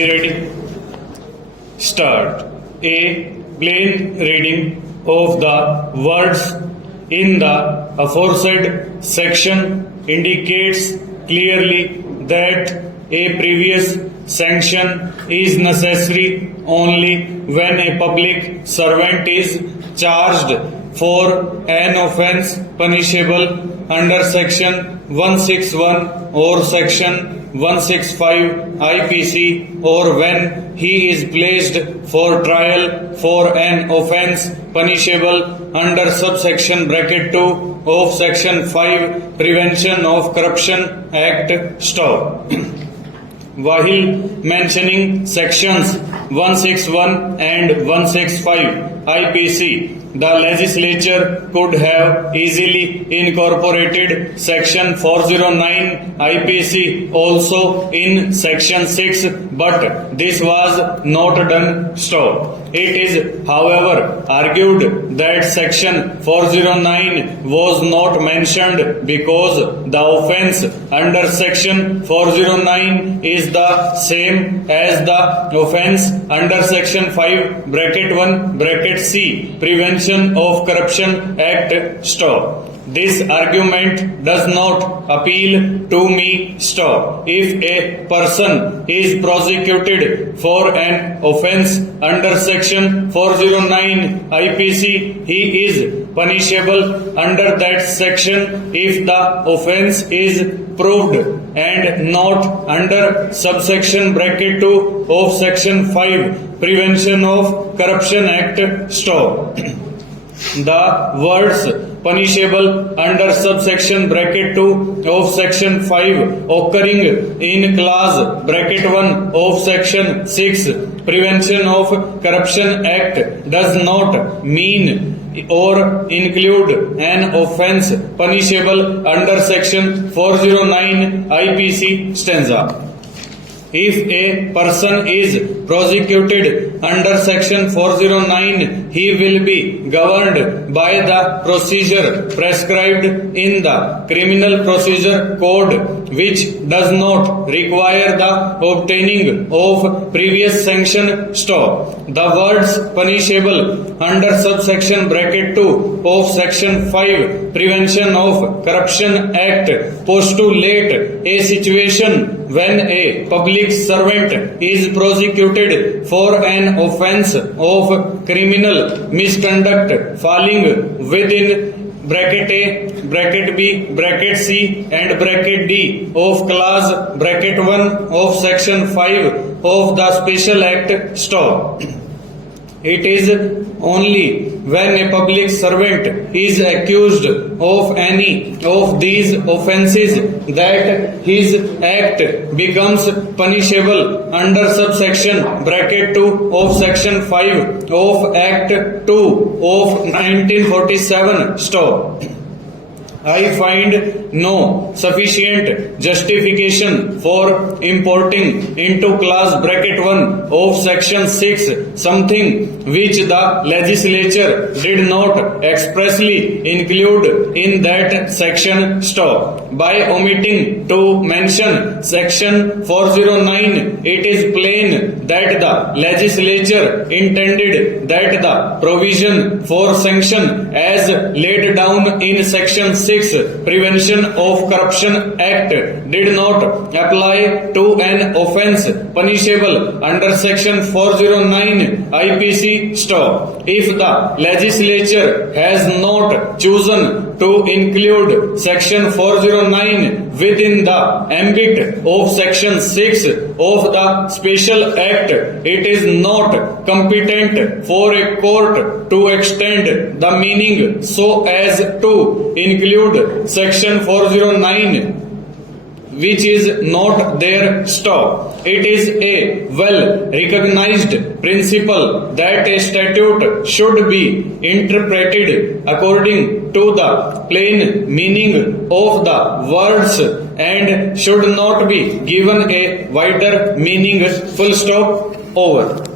Ready? Start. A plain reading of the words in the aforesaid section indicates clearly that a previous sanction is necessary only when a public servant is charged for an offence punishable under section 161 or section 165 IPC, or when he is placed for trial for an offence punishable under subsection bracket 2 of section 5 Prevention of Corruption Act. Stop. While mentioning sections 161 and 165 IPC, the legislature could have easily incorporated section 409 IPC also in section 6, but this was not done. Stop. It is, however, argued that section 409 was not mentioned because the offence under section 409 is the same as the offence under section 5 bracket 1 bracket C Prevention of Corruption Act. Stop. This argument does not appeal to me. Stop. If a person is prosecuted for an offence under section 409 IPC, he is punishable under that section if the offence is proved and not under subsection bracket 2 of section 5 Prevention of Corruption Act. Stop. The words punishable under subsection bracket 2 of section 5 occurring in clause bracket 1 of section 6 Prevention of Corruption Act does not mean or include an offence punishable under section 409 IPC. Stanza. If a person is prosecuted under section 409, he will be governed by the procedure prescribed in the Criminal Procedure Code, which does not require the obtaining of previous sanction. Stop. The words punishable under subsection bracket 2 of section 5 Prevention of Corruption Act postulate a situation when a public servant is prosecuted for an offence of criminal misconduct falling within bracket A, bracket B, bracket C and bracket D of clause bracket 1 of section 5 of the Special Act. Stop. It is only when a public servant is accused of any of these offences that his act becomes punishable under subsection bracket 2 of section 5 of Act 2 of 1947. Stop. I find no sufficient justification for importing into clause bracket 1 of section 6 something which the legislature did not expressly include in that section. Stop. By omitting to mention section 409, it is plain that the legislature intended that the provision for sanction as laid down in section 6 Prevention of Corruption Act did not apply to an offence punishable under section 409 IPC. Stop. If the legislature has not chosen to include section 409 within the ambit of section 6 of the Special Act, it is not competent for a court to extend the meaning so as to include section 409 which is not there. Stop. It is a well recognized principle that a statute should be interpreted according to the plain meaning of the words and should not be given a wider meaning. Full stop. Over.